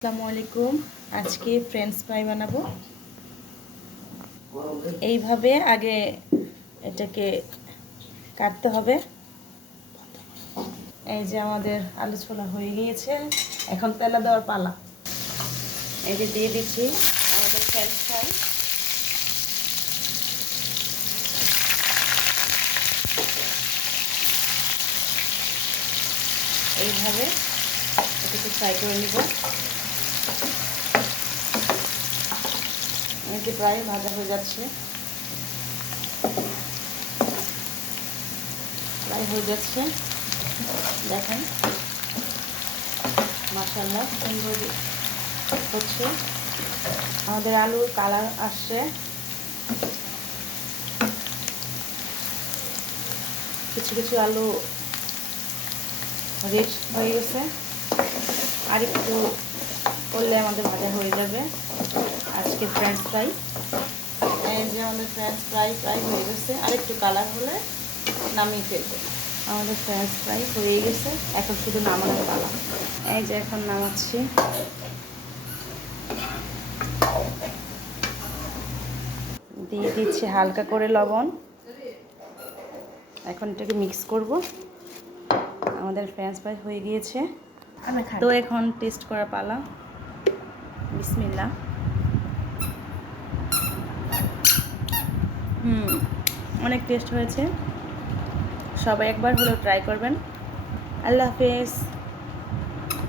আসসালামু আলাইকুম। আজকে ফ্রেঞ্চ ফ্রাই বানাবো। এইভাবে আগে এটাকে কাটতে হবে। এই যে আমাদের আলু ছোলা হয়ে গিয়েছে, এখন তেলে দেওয়ার পালা। এই যে দিয়ে দিচ্ছি আমাদের ফ্রেঞ্চ ফ্রাই। এইভাবে এটাকে ফ্রাই করে নিব। এই যে প্রায় ভাজা হয়ে যাচ্ছে, প্রায় হয়ে যাচ্ছে। দেখেন মাশাআল্লাহ সুন্দর হচ্ছে। আমাদের আলুর কালার আসছে, কিছু কিছু আলু রেড হয়ে গেছে। আর একটু করলে আমাদের ভাজা হয়ে যাবে আজকে ফ্রেঞ্চ ফ্রাই। এই যে আমাদের ফ্রেঞ্চ ফ্রাই প্রায় হয়ে গেছে, আর একটু কালার হলে নামিয়ে ফেলবো। আমাদের ফ্রেঞ্চ ফ্রাই হয়ে গেছে, এখন শুধু নামানোর পালা। এই যে এখন নামাচ্ছি। দিয়ে দিচ্ছি হালকা করে লবণ। এখন এটাকে মিক্স করব। আমাদের ফ্রেঞ্চ ফ্রাই হয়ে গিয়েছে, তো এখন টেস্ট করা পালা। বিসমিল্লাহ। অনেক টেস্ট হয়েছে, সবাই একবার হলেও ট্রাই করবেন। আল্লাহ হাফেজ।